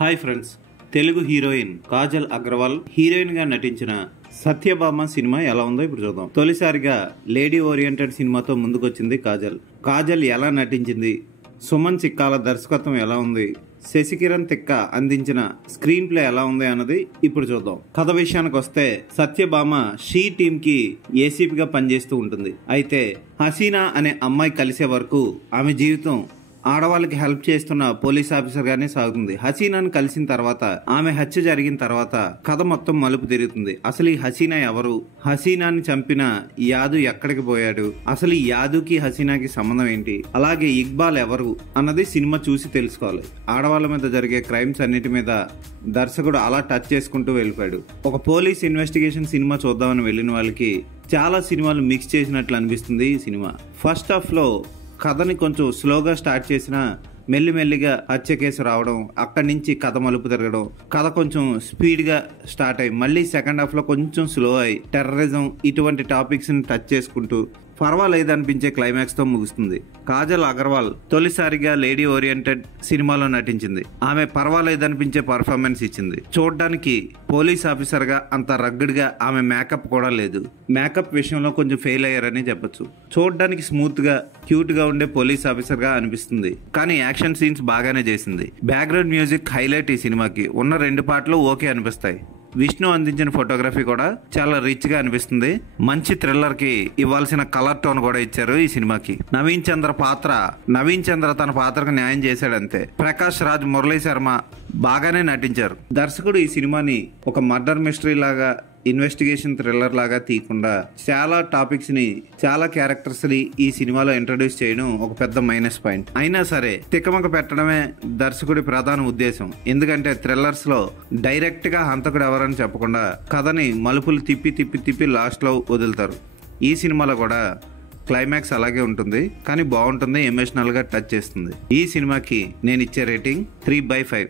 Hi friends, Telugu heroine Kajal Agarwal heroine గా నటించిన Satyabhama cinema ఎలా ఉందో ఇప్పుడు చూద్దాం. తొలిసారిగా లేడీ ఓరియంటెడ్ సినిమాతో ముందుకొచ్చింది కాజల్ ఎలా నటించింది, సుమన్ చిక్కాల దర్శకత్వం ఎలా ఉంది, శశికిరణ్ తిక్క అందించిన స్క్రీన్ ప్లే ఎలా ఉంది అన్నది ఇప్పుడు చూద్దాం. కథ విషయానికి వస్తే సత్యభామ షీ టీమ్ కి ఏసీపీగా పనిచేస్తూ ఉంటుంది. అయితే హసీనా అనే అమ్మాయి కలిసే వరకు ఆమె జీవితం ఆడవాళ్ళకి హెల్ప్ చేస్తున్న పోలీస్ ఆఫీసర్ గానే సాగుతుంది. హసీనాను కలిసిన తర్వాత ఆమె హత్య జరిగిన తర్వాత కథ మొత్తం మలుపు తిరుగుతుంది. అసలు ఈ హసీనా ఎవరు, హసీనాని చంపిన యాదు ఎక్కడికి పోయాడు, అసలు ఈ యాదుకి హసీనాకి సంబంధం ఏంటి, అలాగే ఇక్బాల్ ఎవరు అన్నది సినిమా చూసి తెలుసుకోవాలి. ఆడవాళ్ళ మీద జరిగే క్రైమ్స్ అన్నిటి మీద దర్శకుడు అలా టచ్ చేసుకుంటూ వెళ్ళిపోయాడు. ఒక పోలీస్ ఇన్వెస్టిగేషన్ సినిమా చూద్దామని వెళ్ళిన వాళ్ళకి చాలా సినిమాలు మిక్స్ చేసినట్లు అనిపిస్తుంది. ఈ సినిమా ఫస్ట్ హాఫ్ లో కథని కొంచెం స్లోగా స్టార్ట్ చేసిన మెల్లిమెల్లిగా హత్య కేసు రావడం, అక్కడి నుంచి కథ మలుపు తిరగడం, కథ కొంచెం స్పీడ్ గా స్టార్ట్ అయ్యి మళ్ళీ సెకండ్ హాఫ్ లో కొంచెం స్లో అయ్యి టెర్రరిజం ఇటువంటి టాపిక్స్ ని టచ్ చేసుకుంటూ పర్వాలేదు అనిపించే క్లైమాక్స్ తో ముగుస్తుంది. కాజల్ అగర్వాల్ తొలిసారిగా లేడీ ఓరియంటెడ్ సినిమాలో నటించింది. ఆమె పర్వాలేదు అనిపించే పర్ఫార్మెన్స్ ఇచ్చింది. చూడడానికి పోలీస్ ఆఫీసర్ గా అంత రగ్గడ్ గా ఆమె మేకప్ కూడా లేదు. మేకప్ విషయంలో కొంచెం ఫెయిల్ అయ్యారని చెప్పొచ్చు. చూడడానికి స్మూత్ గా క్యూట్ గా ఉండే పోలీస్ ఆఫీసర్ గా అనిపిస్తుంది. కానీ యాక్షన్ సీన్స్ బాగానే చేసింది. బ్యాక్గ్రౌండ్ మ్యూజిక్ హైలైట్ ఈ సినిమాకి. ఉన్న 2 పాటలు ఓకే అనిపిస్తాయి. విష్ణు అందించిన ఫోటోగ్రఫీ కూడా చాలా రిచ్ గా అనిపిస్తుంది. మంచి థ్రిల్లర్ కి ఇవ్వాల్సిన కలర్ టోన్ కూడా ఇచ్చారు ఈ సినిమాకి. నవీన్ చంద్ర తన పాత్రకు న్యాయం చేశాడంతే. ప్రకాష్ రాజ్, మురళీ శర్మ బాగానే నటించారు. దర్శకుడు ఈ సినిమాని ఒక మర్డర్ మిస్టరీ లాగా, ఇన్వెస్టిగేషన్ థ్రిల్లర్ లాగా తీయకుండా చాలా టాపిక్స్ ని, చాలా క్యారెక్టర్స్ ని ఈ సినిమాలో ఇంట్రడ్యూస్ చేయడం ఒక పెద్ద మైనస్ పాయింట్. అయినా సరే తికమక పెట్టడమే దర్శకుడి ప్రధాన ఉద్దేశం. ఎందుకంటే థ్రిల్లర్స్ లో డైరెక్ట్ గా హంతకుడు ఎవరని చెప్పకుండా కథని మలుపులు తిప్పి లాస్ట్ లో వదులుతారు. ఈ సినిమాలో కూడా క్లైమాక్స్ అలాగే ఉంటుంది, కానీ బాగుంటుంది, ఎమోషనల్ గా టచ్ చేస్తుంది. ఈ సినిమాకి నేను ఇచ్చే రేటింగ్ 3/5.